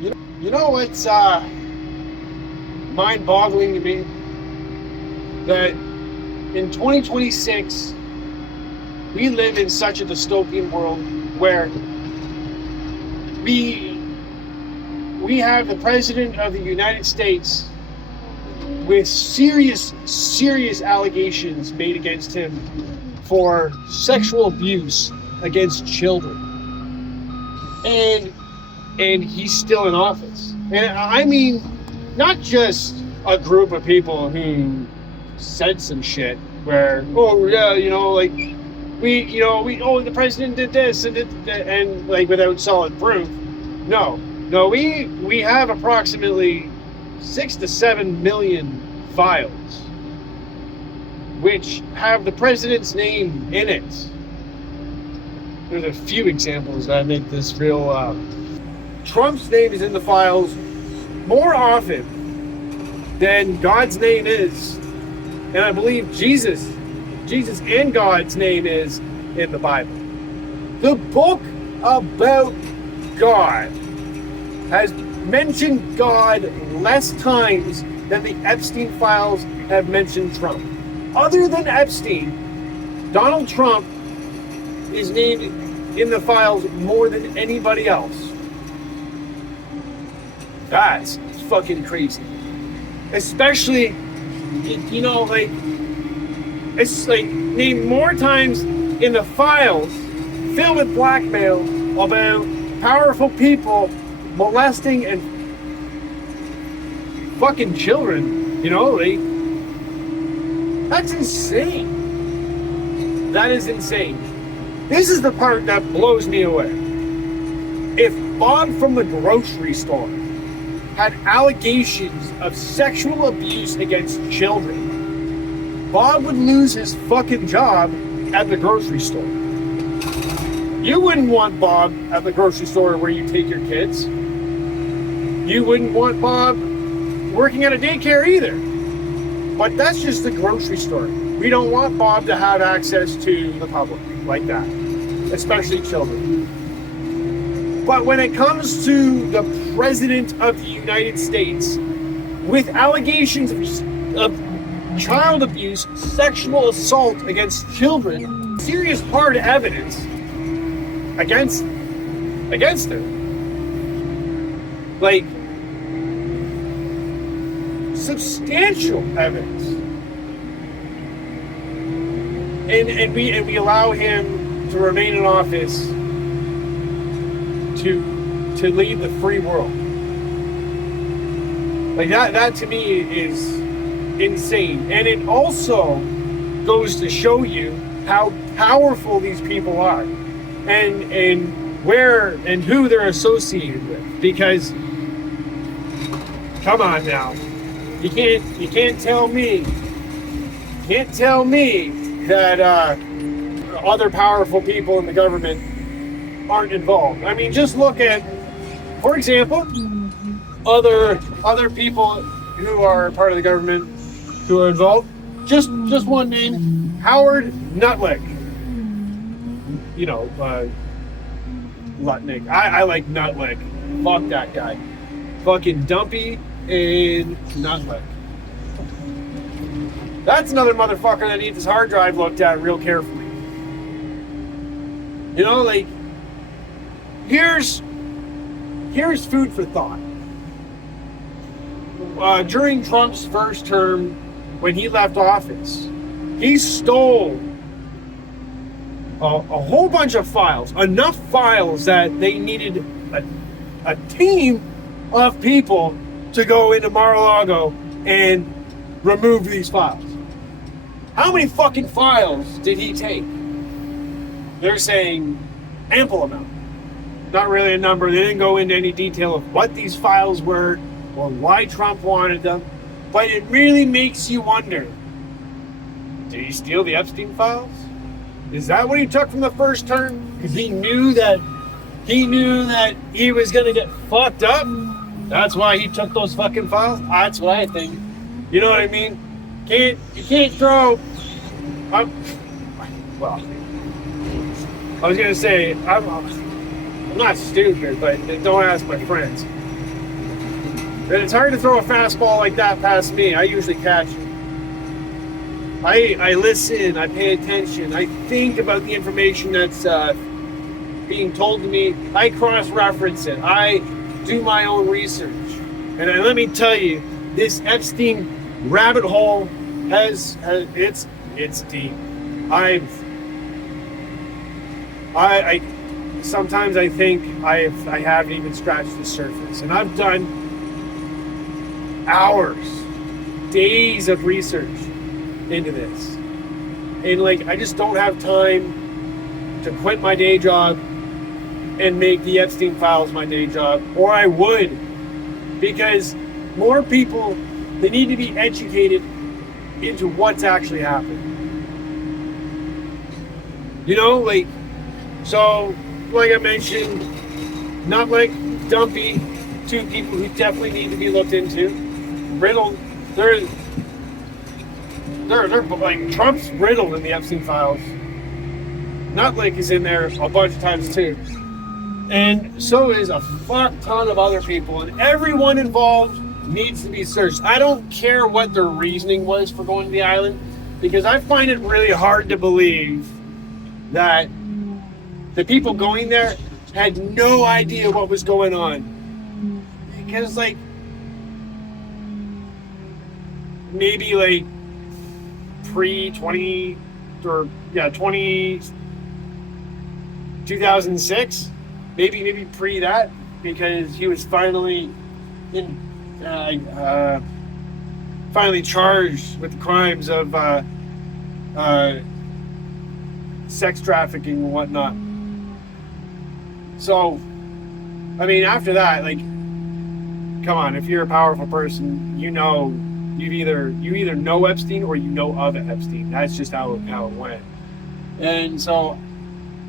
You know what's mind-boggling to me? That in 2026, we live in such a dystopian world where we have the President of the United States with serious allegations made against him for sexual abuse against children. And he's still in office. And I mean, not just a group of people who said some shit where, oh yeah, like the president did this and did that, and like without solid proof. No, we have approximately 6 to 7 million files which have the president's name in it. There's a few examples that make this real. Trump's name is in the files more often than God's name is, and I believe Jesus and God's name is in the Bible. The book about God has mentioned God less times than the Epstein files have mentioned Trump. Other than Epstein, Donald Trump is named in the files more than anybody else. That's fucking crazy. Especially, it's like named more times in the files filled with blackmail about powerful people molesting and fucking children. That's insane. That is insane. This is the part that blows me away. If Bob from the grocery store had allegations of sexual abuse against children, Bob would lose his fucking job at the grocery store. You wouldn't want Bob at the grocery store where you take your kids. You wouldn't want Bob working at a daycare either. But that's just the grocery store. We don't want Bob to have access to the public like that, especially children. But when it comes to the President of the United States, with allegations of child abuse, sexual assault against children, serious hard evidence against her. Like, substantial evidence. And we allow him to remain in office to lead the free world. Like that to me is insane. And it also goes to show you how powerful these people are and where and who they're associated with. Because come on now. You can't tell me that other powerful people in the government aren't involved. I mean, just look at, for example, other people who are part of the government who are involved. Just one name, Howard Nutlick. Lutnick. I like Nutlick. Fuck that guy. Fucking Dumpy and Nutlick. That's another motherfucker that needs his hard drive looked at real carefully. Here's food for thought. During Trump's first term, when he left office, he stole a whole bunch of files, enough files that they needed a team of people to go into Mar-a-Lago and remove these files. How many fucking files did he take? They're saying ample amount. Not really a number. They didn't go into any detail of what these files were or why Trump wanted them. But it really makes you wonder, did he steal the Epstein files? Is that what he took from the first term? Because he knew that he was going to get fucked up? That's why he took those fucking files? That's what I think. You know what I mean? You can't throw... well, I was going to say, I'm not stupid, but don't ask my friends. And it's hard to throw a fastball like that past me. I usually catch it. I listen, I pay attention, I think about the information that's being told to me. I cross-reference it. I do my own research. And let me tell you, this Epstein rabbit hole has it's deep. I sometimes I think I haven't even scratched the surface, and I've done hours, days of research into this, and like I just don't have time to quit my day job and make the Epstein files my day job, or I would, because more people, they need to be educated into what's actually happened. You know, like, so like I mentioned, not like Dumpy, two people who definitely need to be looked into. Riddle, they're like, Trump's riddled in the Epstein files. Nutlick is in there a bunch of times too. And so is a fuck ton of other people, and everyone involved needs to be searched. I don't care what their reasoning was for going to the island, because I find it really hard to believe that the people going there had no idea what was going on. Because like, maybe like pre-20 or 2006, maybe pre that, because he was finally finally charged with the crimes of sex trafficking and whatnot. So, I mean, after that, like, come on, if you're a powerful person, you know, you either know Epstein or you know of Epstein. That's just how it went. And so,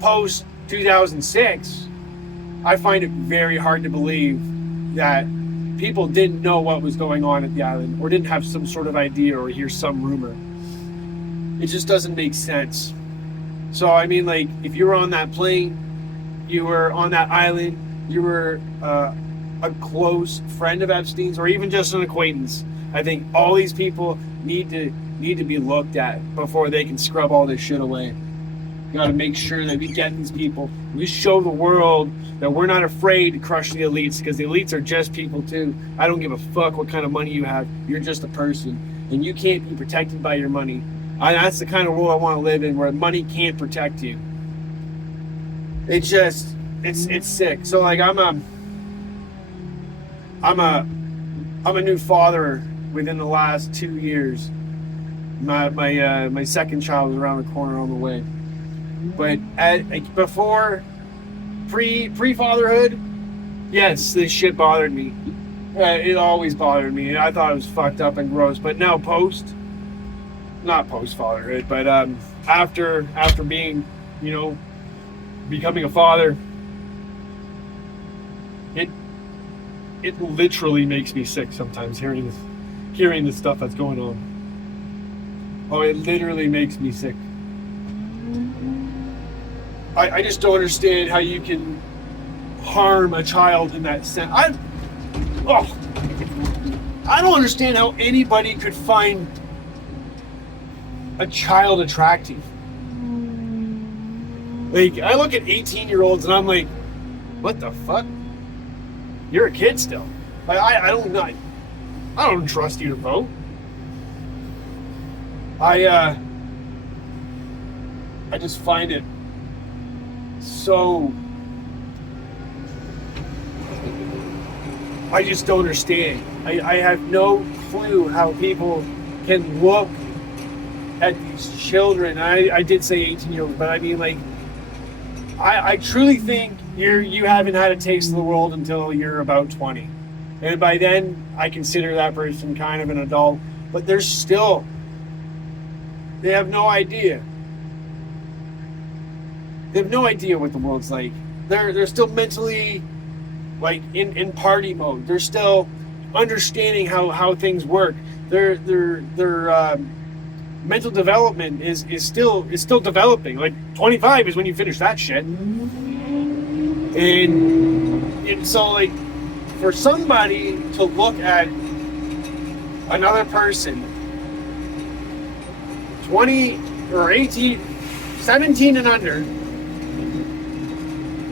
post 2006, I find it very hard to believe that people didn't know what was going on at the island, or didn't have some sort of idea, or hear some rumor. It just doesn't make sense. So, I mean, like, if you were on that plane, you were on that island, you were a close friend of Epstein's, or even just an acquaintance, I think all these people need to be looked at before they can scrub all this shit away. You got to make sure that we get these people. We show the world that we're not afraid to crush the elites, because the elites are just people too. I don't give a fuck what kind of money you have. You're just a person, and you can't be protected by your money. That's the kind of world I want to live in, where money can't protect you. It's just, it's sick. So like, I'm a new father within the last 2 years. My second child is around the corner on the way. But before, pre-fatherhood, yes, this shit bothered me. It always bothered me. I thought it was fucked up and gross. But now not post-fatherhood, but after being, you know, becoming a father, it literally makes me sick sometimes hearing the stuff that's going on. Oh, it literally makes me sick. I just don't understand how you can harm a child in that sense. I don't understand how anybody could find a child attractive. Like, I look at 18-year-olds and I'm like, what the fuck? You're a kid still. Like, I don't trust you to vote. I just find it so, I just don't understand. I have no clue how people can look at these children. I did say 18-year-olds, but I mean, like, I truly think you haven't had a taste of the world until you're about 20. And by then, I consider that person kind of an adult. But they have no idea. They have no idea what the world's like. They're still mentally, like, in party mode. They're still understanding how things work. Their mental development is still developing. Like, 25 is when you finish that shit. And so, like, for somebody to look at another person 20 or 18, 17 and under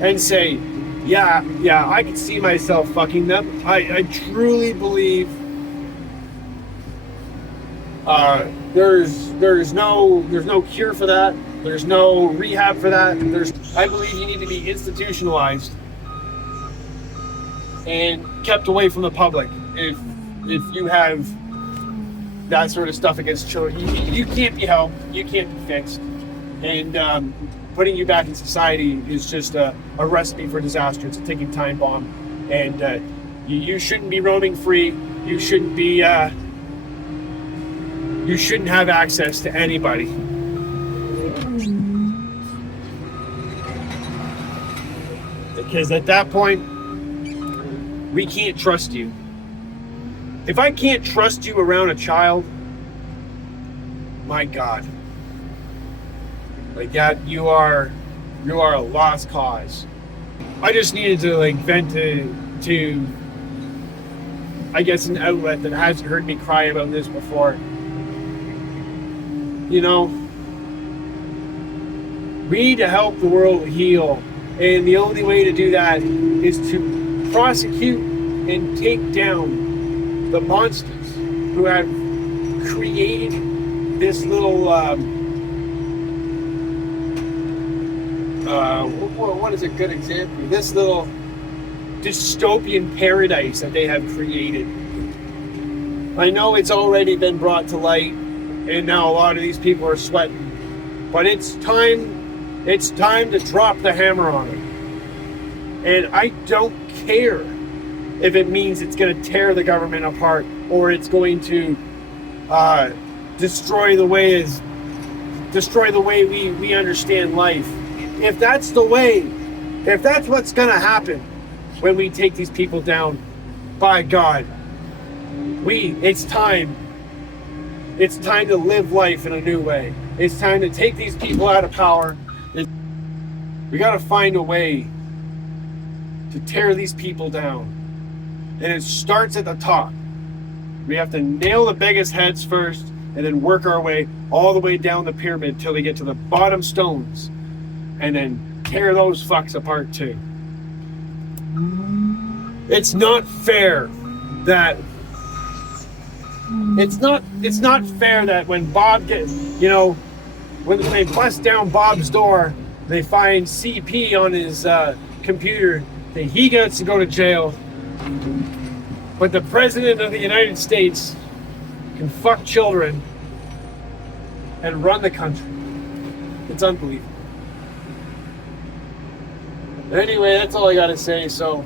and say, yeah, I can see myself fucking them. I truly believe there's no cure for that. There's no rehab for that. I believe you need to be institutionalized and kept away from the public. If you have that sort of stuff against children, you can't be helped. You can't be fixed. And putting you back in society is just a recipe for disaster. It's a ticking time bomb. And you shouldn't be roaming free. You shouldn't be. You shouldn't have access to anybody. Because at that point, we can't trust you. If I can't trust you around a child, my God. Like that, you are a lost cause. I just needed to vent to I guess an outlet that hasn't heard me cry about this before. You know, we need to help the world heal, and the only way to do that is to prosecute and take down the monsters who have created this little what is a good example? This little dystopian paradise that they have created. I know it's already been brought to light, and now a lot of these people are sweating. But it's time to drop the hammer on it. And I don't care if it means it's going to tear the government apart or it's going to destroy the way we understand life. If that's what's going to happen when we take these people down, by God, it's time to live life in a new way. It's time to take these people out of power. We got to find a way to tear these people down. And it starts at the top. We have to nail the biggest heads first and then work our way all the way down the pyramid till we get to the bottom stones and then tear those fucks apart too. It's not fair that when Bob gets, when they bust down Bob's door, they find CP on his computer, that he gets to go to jail, but the President of the United States can fuck children and run the country. It's unbelievable. Anyway, that's all I gotta say. So